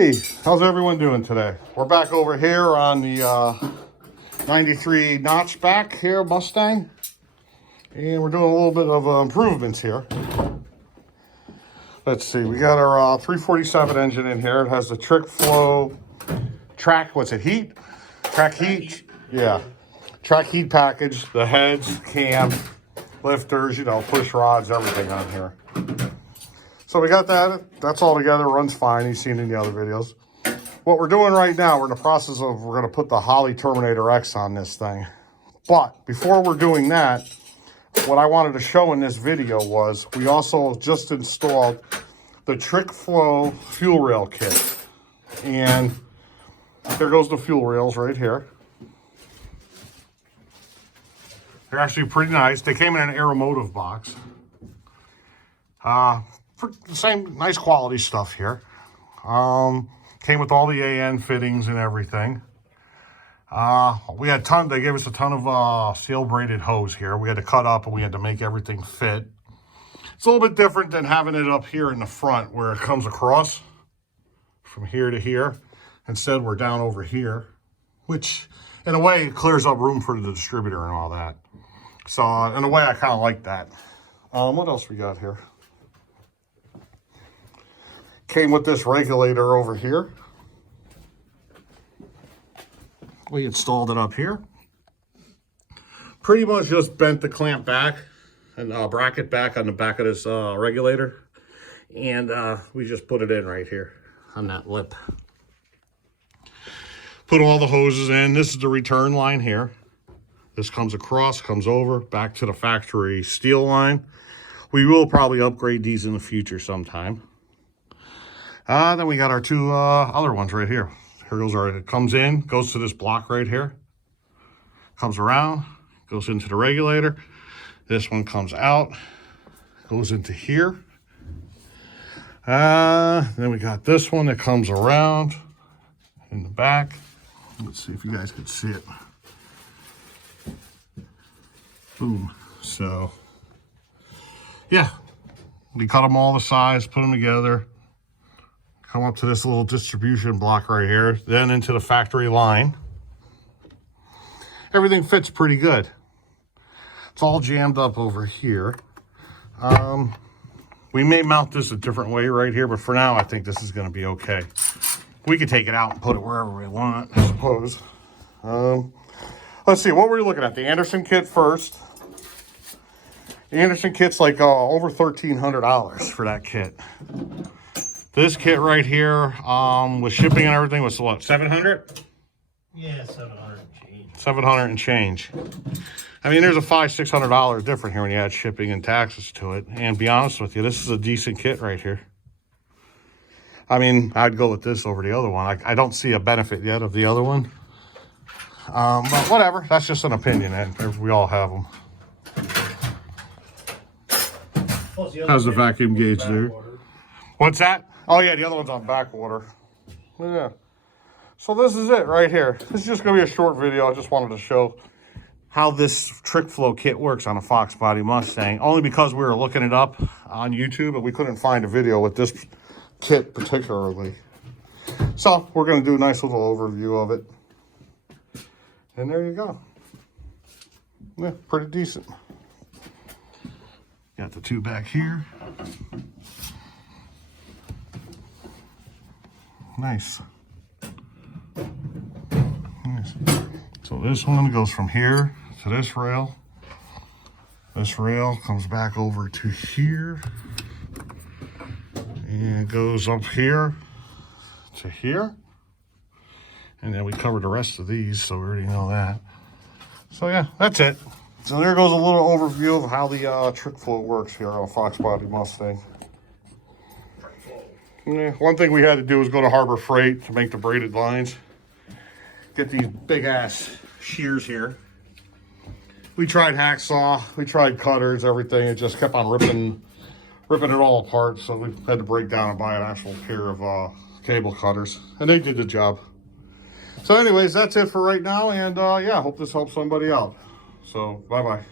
Hey, how's everyone doing today? We're back over here on the 93 notchback here Mustang, and we're doing a little bit of improvements here. Let's see, we got our 347 engine in here. It has the trick flow track, what's it, heat? Track heat? Yeah. Track heat package, the heads, cam, lifters, you know, push rods, everything on here. So we got that. That's all together, runs fine. You've seen it in the other videos. What we're doing right now, we're in the process of, we're going to put the Holley Terminator X on this thing. But before we're doing that, what I wanted to show in this video was we also just installed the Trick Flow fuel rail kit. And there goes the fuel rails right here. They're actually pretty nice. They came in an Aeromotive box. For the same nice quality stuff here. Came with all the AN fittings and everything. We had they gave us a ton of steel braided hose here. We had to cut up and we had to make everything fit. It's a little bit different than having it up here in the front where it comes across from here to here. Instead, we're down over here, which in a way it clears up room for the distributor and all that. So in a way, I kind of like that. What else we got here? Came with this regulator over here. We installed it up here. Pretty much just bent the clamp back and bracket back on the back of this regulator. And we just put it in right here on that lip. Put all the hoses in. This is the return line here. This comes across, comes over, back to the factory steel line. We will probably upgrade these in the future sometime. Then we got our two other ones right here. Here goes it comes in, goes to this block right here. Comes around, goes into the regulator. This one comes out, goes into here. Then we got this one that comes around in the back. Let's see if you guys can see it. Boom. So, yeah. We cut them all the size, put them together. Come up to this little distribution block right here, then into the factory line. Everything fits pretty good. It's all jammed up over here. We may mount this a different way right here, but for now, I think this is gonna be okay. We could take it out and put it wherever we want, I suppose. Let's see, what were we looking at? The Anderson kit first. The Anderson kit's like over $1,300 for that kit. This kit right here, with shipping and everything, was what, 700? Yeah, 700 and change. 700 and change. I mean, there's a $500-600 difference here when you add shipping and taxes to it. And be honest with you, this is a decent kit right here. I mean, I'd go with this over the other one. I don't see a benefit yet of the other one. But whatever, that's just an opinion, and we all have them. How's the vacuum gauge there? What's that? Oh yeah, the other one's on backwater. Yeah. So this is it right here. This is just gonna be a short video. I just wanted to show how this trick flow kit works on a Foxbody Mustang. Only because we were looking it up on YouTube and we couldn't find a video with this kit particularly. So we're gonna do a nice little overview of it. And there you go. Yeah, pretty decent. Got the two back here. Nice. Nice. So this one goes from here to this rail. This rail comes back over to here. And it goes up here to here. And then we covered the rest of these, so we already know that. So yeah, that's it. So there goes a little overview of how the trick flow works here on a Foxbody Mustang. Yeah, one thing we had to do was go to Harbor Freight to make the braided lines. Get these big ass shears here. We tried hacksaw, we tried cutters, everything. It just kept on ripping it all apart. So we had to break down and buy an actual pair of cable cutters, and they did the job. So anyways, that's it for right now. And yeah, I hope this helps somebody out. So bye-bye.